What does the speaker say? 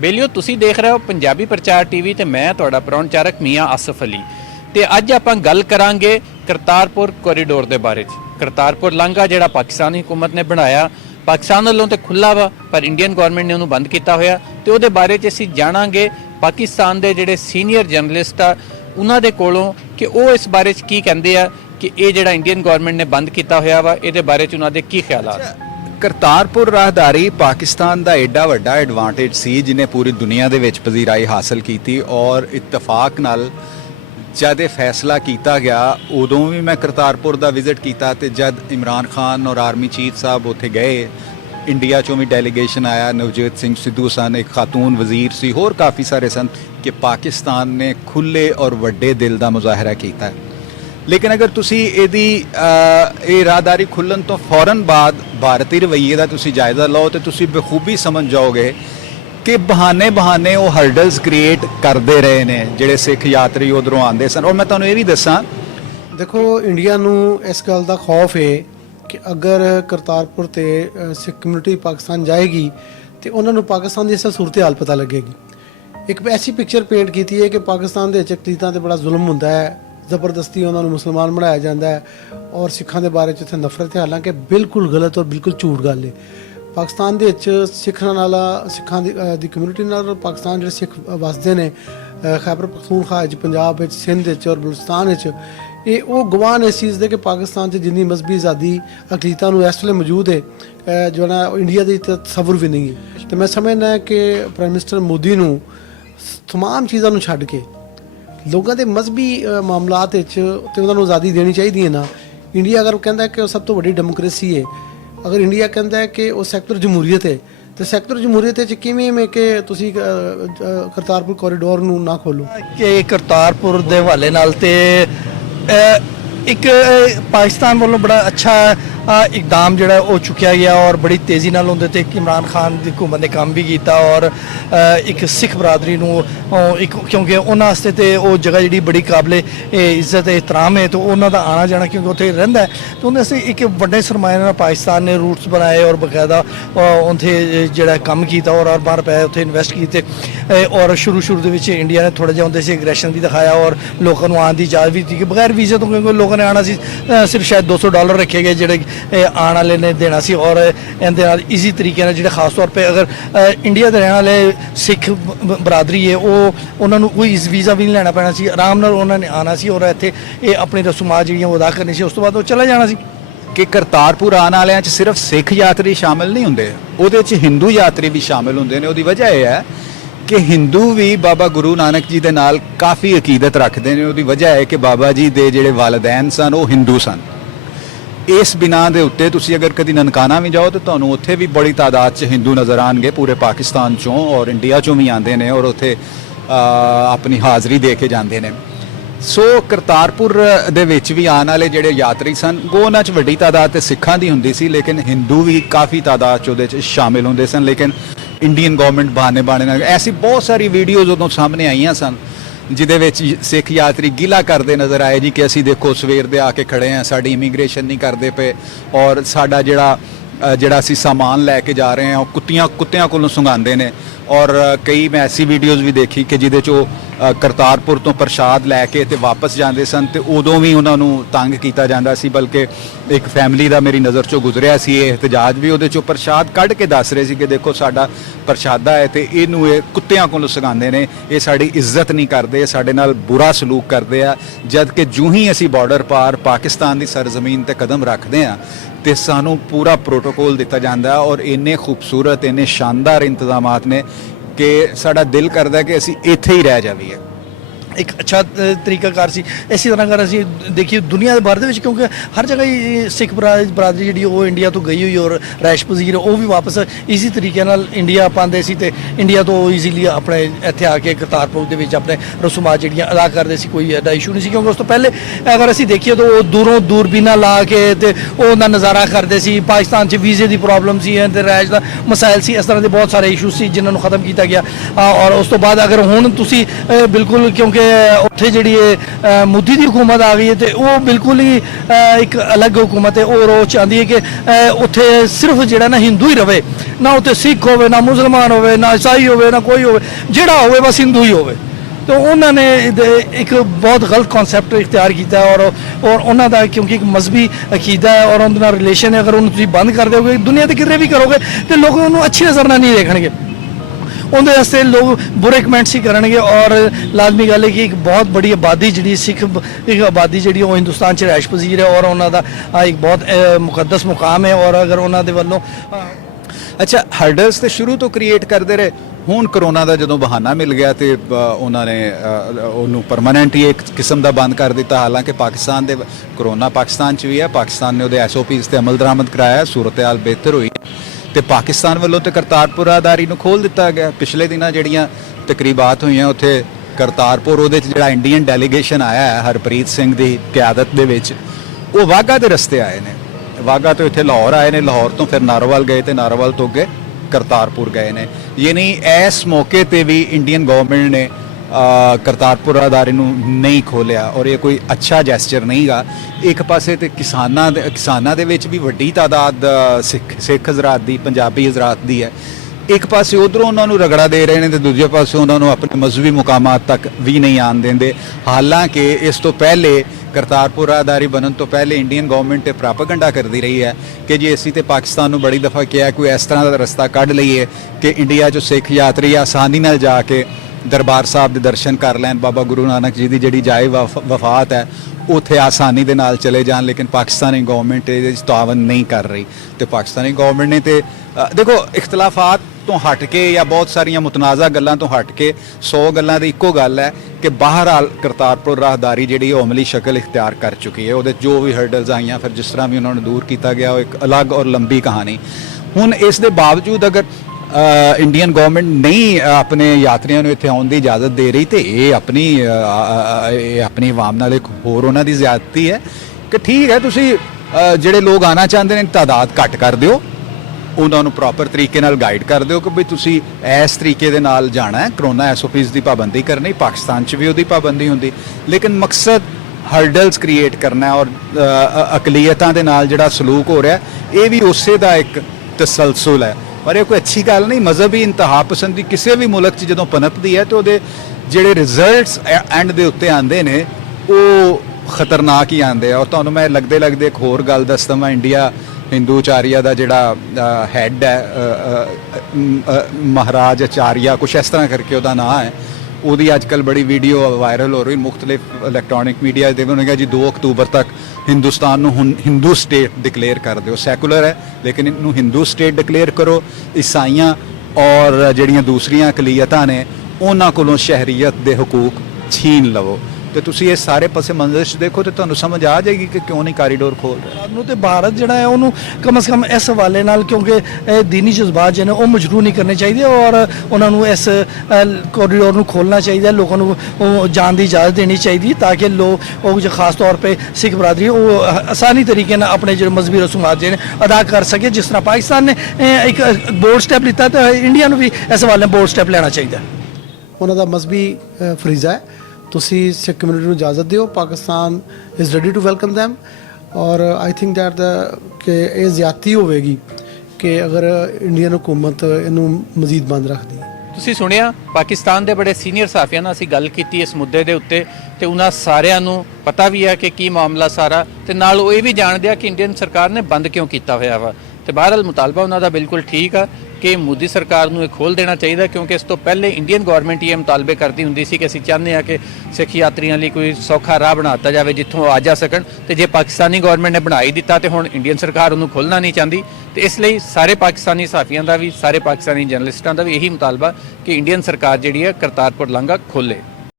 बेलियो तुसी देख रहे हो पंजाबी प्रचार टीवी ते मैं तुहाडा प्रौणचारक मियाँ आसिफ अली ते अज आपां गल करांगे करतारपुर कॉरीडोर दे बारे च। करतारपुर लांघा जिहड़ा पाकिस्तानी हुकूमत ने बनाया, पाकिस्तान वालों तो खुला वा पर इंडियन गौरमेंट ने उन्होंने बंद किया होया ते उहदे बारे च असीं जाणांगे पाकिस्तान दे जिहड़े सीनियर जर्नलिस्ट आ उन्हां दे कोलों कि वो इस बारे च की कहिंदे आ कि ये जिहड़ा इंडियन गौरमेंट ने बंद किया होया वा इहदे बारे च उन्हां दे की ख्यालात। करतारपुर राहदारी पाकिस्तान का एडा वड्डा एडवांटेज सी जिन्हें पूरी दुनिया दे विच पजीराई हासिल की और इतफाक नाल जब ये फैसला किया गया उदों भी मैं करतारपुर का विजिट किया तो जब इमरान खान और आर्मी चीफ साहब उत्थे गए, इंडिया चों भी डेलीगेशन आया, नवजोत सिंह सिद्धू सन, एक खातून वजीर सी, होर काफ़ी सारे सन कि पाकिस्तान ने खुले और वड्डे दिल का मुजाहरा किया। लेकिन अगर तुसी ये राहदारी खुलन तो फौरन बाद भारती रवैये का तुसी जायज़ा लो तो तुसी बखूबी समझ जाओगे कि बहाने बहाने वो हर्डल्स क्रिएट करते रहे ने ਜਿਹੜੇ सिख यात्री उधरों आते सन। और मैं तुहानूं ये भी दसां, देखो इंडिया नूं इस गल का खौफ है कि अगर करतारपुर ते सिख कम्यूनिटी पाकिस्तान जाएगी तो उन्होंने पाकिस्तान की असल सूरत हाल पता लगेगी। एक ऐसी पिक्चर पेंट की है कि पाकिस्तान के अकलीतां ते बड़ा जुल्म होंदा है, ज़बरदस्ती उन्होंने मुसलमान बनाया जाता है और सिखां के बारे च नफरत है, हालांकि बिल्कुल गलत और बिल्कुल झूठ गल है। पाकिस्तान दे विच सिखां दी कम्यूनिटी नाल पाकिस्तान जिहड़े सिख वसदे ने खैबर पख्तूनख्वा च, पंजाब विच, सिंध विच और बलूचिस्तान विच, ये वो गवाह ने इस चीज़ दे कि पाकिस्तान च जिन्नी मजहबी आज़ादी अकलीतां नूं इस वेले मौजूद है जो ना इंडिया दी तसव्वुर भी नहीं है। तो मैं समझना कि प्राइम मिनिस्टर मोदी नूं तमाम चीज़ां नूं छड्ड के लोगों के मजहबी मामलात विच ते उन्हां नूं आज़ादी देनी चाहिए ना। इंडिया अगर कहता है कि वो सब तो वड्डी डेमोक्रेसी है, अगर इंडिया कहता है कि वो सैकुलर जमहूरीयत है तो सैकुलर जमहूरीयत किवें में कि तुसी करतारपुर कॉरीडोर नूं ना खोलो कि करतारपुर दे हवाले नाल ते एक पाकिस्तान वालों बड़ा अच्छा इकदाम जोड़ा वो चुकया गया और बड़ी तेज़ी नाल उहदे ते इमरान खान की हुकूमत ने काम भी किया और एक सिख बरादरी नूं एक क्योंकि उन्हां वास्ते ते वो जगह जी बड़ी काबिले इज्जत एहतराम है तो उन्हां दा आना जाना क्योंकि उत्थे रहिंदा है तो उन्हें वास्ते एक वड्डे सरमाए नाल पाकिस्तान ने रूट्स बनाए और बकायदा उत्थे जिहड़ा काम किया और अरबां रुपए उत्थे इन्वेस्ट किए और शुरू दे विच इंडिया ने थोड़ा जिहा उहदे च एग्रैशन भी दिखाया और लोगों को आने की इजाजत भी दी कि बगैर वीज़े तो क्योंकि लोगों ने आना सी सिर्फ शायद $200 रखे गए जिहड़े आने वाले ने देना सी और इहदे ईजी तरीके नाल जिहड़े खास तौर पर अगर इंडिया के रहने वाले सिख बरादरी है वो उन्होंने कोई वीज़ा भी नहीं लेना पैना सी, आराम नाल उन्होंने आना सी और इत्थे अपनी रसूमात जिहड़ियां अदा करनी सी, उस तो बाद वो चला जाना सी। कि करतारपुर आने वाले सिर्फ सिख यात्री शामिल नहीं होंगे, उहदे च हिंदू यात्री भी शामिल होंगे ने। उहदी वजह यह है कि हिंदू भी बाबा गुरु नानक जी दे नाल काफ़ी अकीदत रखते हैं। उहदी वजह है कि बाबा जी दे जिहड़े वालदैन सन वो हिंदू सन। इस बिना दे उत्ते तुसी अगर कभी ननकाना भी जाओ तो तुहानूं उत्थे भी बड़ी तादाद च हिंदू नज़र आएंगे पूरे पाकिस्तान चों और इंडिया चों भी आते हैं और उत्थे अपनी हाज़री दे के जाते हैं। सो करतारपुर दे विच भी आने वाले जिहड़े यात्री सन वो उन्हां च वड्डी तादाद ते सिखां दी हुंदी सी, लेकिन हिंदू भी काफ़ी तादाद च उहदे च शामिल होंदे सन। लेकिन इंडियन गवर्नमेंट बहाने नाल ऐसी बहुत सारी वीडियोज़ उदों सामने आईयां सन जिहदे विच सिख यात्री गिला करते नज़र आए जी कि असी देखो सवेर दे आके खड़े हैं, साडी इमीग्रेशन नहीं करते पे और साडा जिहड़ा असी सामान लैके जा रहे हैं वो कुत्तियां कोलों सुंघांदे ने। और कई मैं ऐसी वीडियोज़ भी देखी कि जिहदे चो करतारपुर तो प्रसाद लैके ते वापस जाते सन तो उदों भी उन्होंने तंग किया जाता सी। बल्कि एक फैमिली का मेरी नज़र चो गुजरिया सी एहतजाज भी, उहदे चो प्रसाद कढ़ के दस रहे सी कि देखो साडा प्रसादा है तो इनू ये कुत्तियां कोलों सिखाते हैं, ये साडी इज्जत नहीं करते, साडे नाल बुरा सलूक करते हैं। जबकि जूं ही असी बॉर्डर पार पाकिस्तान की सरजमीन ते कदम रखते हैं तो सानू पूरा प्रोटोकोल दिता जाता है और इन्ने खूबसूरत इन्ने शानदार इंतजामात ने कि साडा दिल करता है कि असी इत्थे ही रह जाइए। एक अच्छा तरीकाकार सी। इसी तरह अगर असी देखिए दुनिया भर दे विच क्योंकि हर जगह ही सिख बरादरी जी वो इंडिया तो गई हुई और रैश पजीर वो भी वापस ईजी तरीके नाल इंडिया पाते सी ते इंडिया तो ईजीली अपने इत्थे आके करतारपुर दे विच अपने रसूमात जिहड़ियां अदा करते सी, कोई एडा इशू नहीं सी। क्योंकि उस तो पहले अगर असी देखिए तो वो दूरों दूरबीना ला के ते उहदा नज़ारा करते सी। पाकिस्तान च वीज़े की प्रॉब्लम सी ते रैश का मसाइल सी, इस तरह के बहुत सारे इशू सी जिन्होंने खत्म किया गया और उस तो बाद अगर हुण तुसी बिल्कुल क्योंकि ਉੱਥੇ ਜਿਹੜੀ ਹੈ ਮੋਦੀ ਦੀ ਹੁਕੂਮਤ ਆ ਗਈ ਹੈ ਤੇ ਉਹ ਬਿਲਕੁਲ ਹੀ ਇੱਕ ਅਲੱਗ ਹੁਕੂਮਤ ਹੈ। ਔਰ ਉਹ ਚਾਹੁੰਦੀ ਹੈ ਕਿ ਉੱਥੇ ਸਿਰਫ ਜਿਹੜਾ ਨਾ ਹਿੰਦੂ ਹੀ ਰਵੇ, ਨਾ ਉੱਥੇ ਸਿੱਖ ਹੋਵੇ, ਨਾ ਮੁਸਲਮਾਨ ਹੋਵੇ, ਨਾ ਈਸਾਈ ਹੋਵੇ, ਨਾ ਕੋਈ ਹੋਵੇ, ਜਿਹੜਾ ਹੋਵੇ ਬਸ ਹਿੰਦੂ ਹੀ ਹੋਵੇ। तो उन्होंने एक बहुत गलत कॉन्सैप्ट इख्तियार किया है और उन्हों का क्योंकि एक मजहबी अकीदा है और उनका रिलेशन है, अगर उन्होंने बंद कर दोगे दुनिया के कितने भी करोगे तो लोग उन्होंने अच्छी नज़र नहीं देखेंगे, उनके वास्ते लोग बुरे कमेंट्स ही करेंगे। और लाजमी गल है कि एक बहुत बड़ी आबादी जी सिख एक आबादी जी हिंदुस्तान च रहायश पजीर है और उन्होंने एक बहुत मुकद्दस मुकाम है। और अगर उन्होंने वालों ਅੱਛਾ ਹਰਡਲਸ ਤੇ ਸ਼ੁਰੂ ਤੋਂ ਕ੍ਰੀਏਟ ਕਰਦੇ ਰਹੇ, ਹੁਣ ਕਰੋਨਾ ਦਾ ਜਦੋਂ ਬਹਾਨਾ ਮਿਲ ਗਿਆ ਤੇ ਉਹਨਾਂ ਨੇ ਉਹਨੂੰ ਪਰਮਾਨੈਂਟ ਹੀ ਇੱਕ ਕਿਸਮ ਦਾ ਬੰਦ ਕਰ ਦਿੱਤਾ। ਹਾਲਾਂਕਿ ਪਾਕਿਸਤਾਨ ਦੇ ਕਰੋਨਾ ਪਾਕਿਸਤਾਨ 'ਚ ਵੀ ਹੈ, ਪਾਕਿਸਤਾਨ ਨੇ ਉਹਦੇ SOPs ਤੇ ਅਮਲ ਦਰਾਮਦ ਕਰਾਇਆ, ਸੂਰਤ-ਏ-ਹਾਲ ਬਿਹਤਰ ਹੋਈ ਤੇ ਪਾਕਿਸਤਾਨ ਵੱਲੋਂ ਤੇ ਕਰਤਾਰਪੁਰ ਰਾਹਦਾਰੀ ਨੂੰ ਖੋਲ੍ਹ ਦਿੱਤਾ ਗਿਆ। ਪਿਛਲੇ ਦਿਨਾਂ ਜਿਹੜੀਆਂ ਤਕਰੀਬਾਤ ਹੋਈਆਂ ਉੱਥੇ ਕਰਤਾਰਪੁਰ, ਉਹਦੇ 'ਚ ਜਿਹੜਾ ਇੰਡੀਅਨ ਡੈਲੀਗੇਸ਼ਨ ਆਇਆ ਹੈ ਹਰਪ੍ਰੀਤ ਸਿੰਘ ਦੀ ਕਿਆਦਤ ਦੇ ਵਿੱਚ, ਉਹ ਵਾਹਗਾ ਦੇ ਰਸਤੇ ਆਏ ਨੇ। ਵਾਹਗਾ ਤੋਂ ਇੱਥੇ ਲਾਹੌਰ ਆਏ ਨੇ, ਲਾਹੌਰ ਤੋਂ ਫਿਰ ਨਾਰੋਵਾਲ ਗਏ ਤੇ ਨਾਰੋਵਾਲ ਤੋਂ ਅੱਗੇ ਕਰਤਾਰਪੁਰ ਗਏ ਨੇ। ਯਾਨੀ ਇਸ ਮੌਕੇ ਤੇ ਵੀ ਇੰਡੀਅਨ ਗਵਰਨਮੈਂਟ ਨੇ ਕਰਤਾਰਪੁਰ ਰਾਹਦਾਰੀ ਨੂੰ ਨਹੀਂ ਖੋਲ੍ਹਿਆ ਔਰ ਇਹ ਕੋਈ ਅੱਛਾ ਜੈਸਚਰ ਨਹੀਂਗਾ। ਇੱਕ ਪਾਸੇ ਤੇ ਕਿਸਾਨਾਂ ਦੇ ਵਿੱਚ ਵੀ ਵੱਡੀ ਤਾਦਾਦ ਸਿੱਖ ਹਜ਼ਰਾਤ ਦੀ, ਪੰਜਾਬੀ ਹਜ਼ਰਾਤ ਦੀ ਹੈ। ਇੱਕ ਪਾਸੇ ਉਧਰੋਂ ਉਹਨਾਂ ਨੂੰ ਰਗੜਾ ਦੇ ਰਹੇ ਨੇ ਤੇ ਦੂਜੇ ਪਾਸੇ ਉਹਨਾਂ ਨੂੰ ਆਪਣੇ ਮਜ਼ਹਬੀ ਮੁਕਾਮਾਤ ਤੱਕ ਵੀ ਨਹੀਂ ਆਉਣ ਦਿੰਦੇ। ਹਾਲਾਂਕਿ ਇਸ ਤੋਂ ਪਹਿਲੇ ਕਰਤਾਰਪੁਰ ਰਾਹਦਾਰੀ ਬਣਨ ਤੋਂ ਪਹਿਲੇ ਇੰਡੀਅਨ ਗਵਰਨਮੈਂਟ ਤੇ ਪ੍ਰਾਪਾਗੈਂਡਾ ਕਰਦੀ ਰਹੀ ਹੈ ਕਿ ਜੀ ਅਸੀਂ ਤੇ ਪਾਕਿਸਤਾਨ ਨੂੰ ਬੜੀ ਦਫਾ ਕਿਹਾ ਕੋਈ ਇਸ ਤਰ੍ਹਾਂ ਦਾ ਰਸਤਾ ਕੱਢ ਲਈਏ ਕਿ ਇੰਡੀਆ 'ਚੋਂ ਸਿੱਖ ਯਾਤਰੀ ਆਸਾਨੀ ਨਾਲ ਜਾ ਕੇ ਦਰਬਾਰ ਸਾਹਿਬ ਦੇ ਦਰਸ਼ਨ ਕਰ ਲੈਣ, ਬਾਬਾ ਗੁਰੂ ਨਾਨਕ ਜੀ ਦੀ ਜਿਹੜੀ ਜਾਏ ਵਫਾਤ ਹੈ ਉੱਥੇ ਆਸਾਨੀ ਦੇ ਨਾਲ ਚਲੇ ਜਾਣ। ਲੇਕਿਨ ਪਾਕਿਸਤਾਨੀ ਗਵਰਨਮੈਂਟ ਇਹਦੇ 'ਚ ਤਾਵਨ ਨਹੀਂ ਕਰ ਰਹੀ ਤੇ ਪਾਕਿਸਤਾਨੀ ਗਵਰਨਮੈਂਟ ਨੇ ਤੇ ਦੇਖੋ ਇਖਤਲਾਫਾਤ ਤੋਂ ਹਟ ਕੇ ਜਾਂ ਬਹੁਤ ਸਾਰੀਆਂ ਮੁਤਨਾਜ਼ਾ ਗੱਲਾਂ ਤੋਂ ਹਟ ਕੇ 100 ਗੱਲਾਂ ਦੀ ਇੱਕੋ ਗੱਲ ਹੈ ਕਿ ਬਹਰਹਾਲ ਕਰਤਾਰਪੁਰ ਰਾਹਦਾਰੀ ਜਿਹੜੀ ਉਹ ਅਮਲੀ ਸ਼ਕਲ ਇਖਤਿਆਰ ਕਰ ਚੁੱਕੀ ਹੈ। ਉਹਦੇ ਜੋ ਵੀ ਹਰਡਲਸ ਆਈਆਂ ਫਿਰ ਜਿਸ ਤਰ੍ਹਾਂ ਵੀ ਉਹਨਾਂ ਨੂੰ ਦੂਰ ਕੀਤਾ ਗਿਆ ਉਹ ਇੱਕ ਅਲੱਗ ਔਰ ਲੰਬੀ ਕਹਾਣੀ। ਹੁਣ ਇਸ ਦੇ ਬਾਵਜੂਦ ਅਗਰ ਇੰਡੀਅਨ ਗਵਰਨਮੈਂਟ ਨਹੀਂ ਆਪਣੇ ਯਾਤਰੀਆਂ ਨੂੰ ਇੱਥੇ ਆਉਣ ਦੀ ਇਜਾਜ਼ਤ ਦੇ ਰਹੀ ਤੇ ਇਹ ਆਪਣੀ ਆਵਾਮ ਨਾਲ ਇੱਕ ਹੋਰ ਉਹਨਾਂ ਦੀ ਜ਼ਿਆਦਤੀ ਹੈ ਕਿ ਠੀਕ ਹੈ ਤੁਸੀਂ ਜਿਹੜੇ ਲੋਕ ਆਉਣਾ ਚਾਹੁੰਦੇ ਨੇ ਤਾਦਾਦ ਘੱਟ ਕਰ ਦਿਓ, ਉਹਨਾਂ ਨੂੰ ਪ੍ਰੋਪਰ ਤਰੀਕੇ ਨਾਲ ਗਾਈਡ ਕਰ ਦਿਓ ਕਿ ਵੀ ਤੁਸੀਂ ਇਸ ਤਰੀਕੇ ਦੇ ਨਾਲ ਜਾਣਾ ਹੈ। ਕਰੋਨਾ SOPs ਦੀ ਪਾਬੰਦੀ ਕਰਨੀ, ਪਾਕਿਸਤਾਨ 'ਚ ਵੀ ਉਹਦੀ ਪਾਬੰਦੀ ਹੁੰਦੀ, ਲੇਕਿਨ ਮਕਸਦ ਹਰਡਲਸ ਕ੍ਰੀਏਟ ਕਰਨਾ ਔਰ ਅਕਲੀਅਤਾਂ ਦੇ ਨਾਲ ਜਿਹੜਾ ਸਲੂਕ ਹੋ ਰਿਹਾ ਇਹ ਵੀ ਉਸੇ ਦਾ ਇੱਕ ਤਸਲਸਲ ਹੈ। ਪਰ ਇਹ ਕੋਈ ਅੱਛੀ ਗੱਲ ਨਹੀਂ। ਮਜ਼ਹਬੀ ਇੰਤਹਾ ਪਸੰਦੀ ਕਿਸੇ ਵੀ ਮੁਲਕ 'ਚ ਜਦੋਂ ਪਨਪਦੀ ਹੈ ਤੇ ਉਹਦੇ ਜਿਹੜੇ ਰਿਜ਼ਲਟਸ ਐਂਡ ਦੇ ਉੱਤੇ ਆਉਂਦੇ ਨੇ ਉਹ ਖਤਰਨਾਕ ਹੀ ਆਉਂਦੇ ਆ। ਔਰ ਤੁਹਾਨੂੰ ਮੈਂ ਲੱਗਦੇ ਇੱਕ ਹੋਰ ਗੱਲ ਦੱਸਦਾ, ਮੈਂ ਇੰਡੀਆ ਹਿੰਦੂ ਆਚਾਰੀਆ ਦਾ ਜਿਹੜਾ ਹੈੱਡ ਹੈ ਮਹਾਰਾਜ ਆਚਾਰੀਆ ਕੁਛ ਇਸ ਤਰ੍ਹਾਂ ਕਰਕੇ ਉਹਦਾ ਨਾਂ ਹੈ, ਉਹਦੀ ਅੱਜ ਕੱਲ੍ਹ ਬੜੀ ਵੀਡੀਓ ਵਾਇਰਲ ਹੋ ਰਹੀ ਮੁਖਤਲਿਫ ਇਲੈਕਟ੍ਰੋਨਿਕ ਮੀਡੀਆ ਦੇ। ਉਹਨੇ ਕਿਹਾ ਜੀ 2 ਅਕਤੂਬਰ ਤੱਕ ਹਿੰਦੁਸਤਾਨ ਨੂੰ ਹੁਣ ਹਿੰਦੂ ਸਟੇਟ ਡਿਕਲੇਅਰ ਕਰ ਦਿਓ। ਸੈਕੂਲਰ ਹੈ ਲੇਕਿਨ ਇਹਨੂੰ ਹਿੰਦੂ ਸਟੇਟ ਡਿਕਲੇਅਰ ਕਰੋ। ਈਸਾਈਆਂ ਔਰ ਜਿਹੜੀਆਂ ਦੂਸਰੀਆਂ ਅਕਲੀਅਤਾਂ ਨੇ ਉਹਨਾਂ ਕੋਲੋਂ ਸ਼ਹਿਰੀਅਤ ਦੇ ਹਕੂਕ ਛੀਨ ਲਵੋ। ਤੇ ਤੁਸੀਂ ਇਹ ਸਾਰੇ ਪਾਸੇ ਮੰਜ਼ਰ 'ਚ ਦੇਖੋ ਤੇ ਤੁਹਾਨੂੰ ਸਮਝ ਆ ਜਾਏਗੀ ਕਿ ਕਿਉਂ ਨਹੀਂ ਕਾਰੀਡੋਰ ਖੋਲ ਰਿਹਾ ਨੂੰ। ਤੇ ਭਾਰਤ ਜਿਹੜਾ ਹੈ ਉਹਨੂੰ ਕਮ ਸੇ ਕਮ ਇਸ ਹਵਾਲੇ ਨਾਲ ਕਿਉਂਕਿ ਦੀਨੀ ਜਜ਼ਬਾਤ ਜਿਹਨੇ ਉਹ ਮਜਰੂ ਨਹੀਂ ਕਰਨੇ ਚਾਹੀਦੇ ਔਰ ਉਹਨਾਂ ਨੂੰ ਇਸ ਕੋਰੀਡੋਰ ਨੂੰ ਖੋਲਣਾ ਚਾਹੀਦਾ, ਲੋਕਾਂ ਨੂੰ ਉਹ ਜਾਣ ਦੀ ਇਜਾਜ਼ਤ ਦੇਣੀ ਚਾਹੀਦੀ ਤਾਂ ਕਿ ਲੋਕ ਉਹ ਜੋ ਖਾਸ ਤੌਰ पे ਸਿੱਖ ਬਰਾਦਰੀ ਉਹ ਆਸਾਨੀ ਤਰੀਕੇ ਨਾਲ ਆਪਣੇ ਜਿਹੜੇ ਮਜ਼ਹਬੀ ਰਸੂਮਾਤ ਜਿਹੜੇ ਅਦਾ ਕਰ ਸਕੇ। ਜਿਸ ਤਰ੍ਹਾਂ ਪਾਕਿਸਤਾਨ ਨੇ ਇੱਕ ਬੋਰਡ ਸਟੈਪ ਲਿੱਤਾ ਤਾਂ ਇੰਡੀਆ ਨੂੰ ਵੀ ਇਸ ਹਵਾਲੇ ਬੋਰਡ ਸਟੈਪ ਲੈਣਾ ਚਾਹੀਦਾ। ਉਹਨਾਂ ਦਾ ਮਜ਼ਹਬੀ ਫਰੀਜ਼ਾ ਹੈ, ਤੁਸੀਂ ਸਿੱਖ ਕਮਿਊਨਿਟੀ ਨੂੰ ਇਜਾਜ਼ਤ ਦਿਓ। Pakistan is ready to welcome them ਔਰ ਆਈ ਥਿੰਕ ਦੈਟ ਕਿ ਇਹ ਜ਼ਿਆਦਤੀ ਹੋਵੇਗੀ ਕਿ ਅਗਰ ਇੰਡੀਅਨ ਹੁਕੂਮਤ ਇਹਨੂੰ ਮਜ਼ੀਦ ਬੰਦ ਰੱਖਦੀ। ਤੁਸੀਂ ਸੁਣਿਆ ਪਾਕਿਸਤਾਨ ਦੇ ਬੜੇ ਸੀਨੀਅਰ ਸਾਫੀਆਂ ਨਾਲ ਅਸੀਂ ਗੱਲ ਕੀਤੀ ਇਸ ਮੁੱਦੇ ਦੇ ਉੱਤੇ ਤੇ ਉਹਨਾਂ ਸਾਰਿਆਂ ਨੂੰ ਪਤਾ ਵੀ ਹੈ ਕਿ ਕੀ ਮਾਮਲਾ ਸਾਰਾ, ਤੇ ਨਾਲ ਉਹ ਇਹ ਵੀ ਜਾਣਦੇ ਆ ਕਿ ਇੰਡੀਅਨ ਸਰਕਾਰ ਨੇ ਬੰਦ ਕਿਉਂ ਕੀਤਾ ਹੋਇਆ ਵਾ। ਤੇ ਬਹਰਹਾਲ ਮੁਤਾਲਬਾ ਉਹਨਾਂ ਦਾ ਬਿਲਕੁਲ ਠੀਕ ਆ ਕਿ ਮੋਦੀ ਸਰਕਾਰ ਨੂੰ ਇਹ ਖੋਲ੍ਹ ਦੇਣਾ ਚਾਹੀਦਾ ਕਿਉਂਕਿ ਇਸ ਤੋਂ ਪਹਿਲੇ ਇੰਡੀਅਨ ਗਵਰਨਮੈਂਟ ਇਹ ਮੁਤਾਲਬੇ ਕਰਦੀ ਹੁੰਦੀ ਸੀ ਕਿ ਅਸੀਂ ਚਾਹੁੰਦੇ ਹਾਂ ਕਿ ਸਿੱਖ ਯਾਤਰੀਆਂ ਲਈ ਕੋਈ ਸੌਖਾ ਰਾਹ ਬਣਾ ਦਿੱਤਾ ਜਾਵੇ ਜਿੱਥੋਂ ਉਹ ਆ ਜਾ ਸਕਣ। ਤੇ ਜੇ ਪਾਕਿਸਤਾਨੀ ਗਵਰਨਮੈਂਟ ਨੇ ਬਣਾ ਹੀ ਦਿੱਤਾ ਤੇ ਹੁਣ ਇੰਡੀਅਨ ਸਰਕਾਰ ਉਹਨੂੰ ਖੋਲ੍ਹਣਾ ਨਹੀਂ ਚਾਹੁੰਦੀ। ਤੇ ਇਸ ਲਈ ਸਾਰੇ ਪਾਕਿਸਤਾਨੀ ਸਾਫੀਆਂ ਦਾ ਵੀ ਸਾਰੇ ਪਾਕਿਸਤਾਨੀ ਜਰਨਲਿਸਟਾਂ ਦਾ ਵੀ ਇਹੀ ਮੁਤਾਲਬਾ ਕਿ ਇੰਡੀਅਨ ਸਰਕਾਰ ਜਿਹੜੀ ਹੈ ਕਰਤਾਰਪੁਰ ਲਾਂਘਾ ਖੋਲ੍ਹੇ।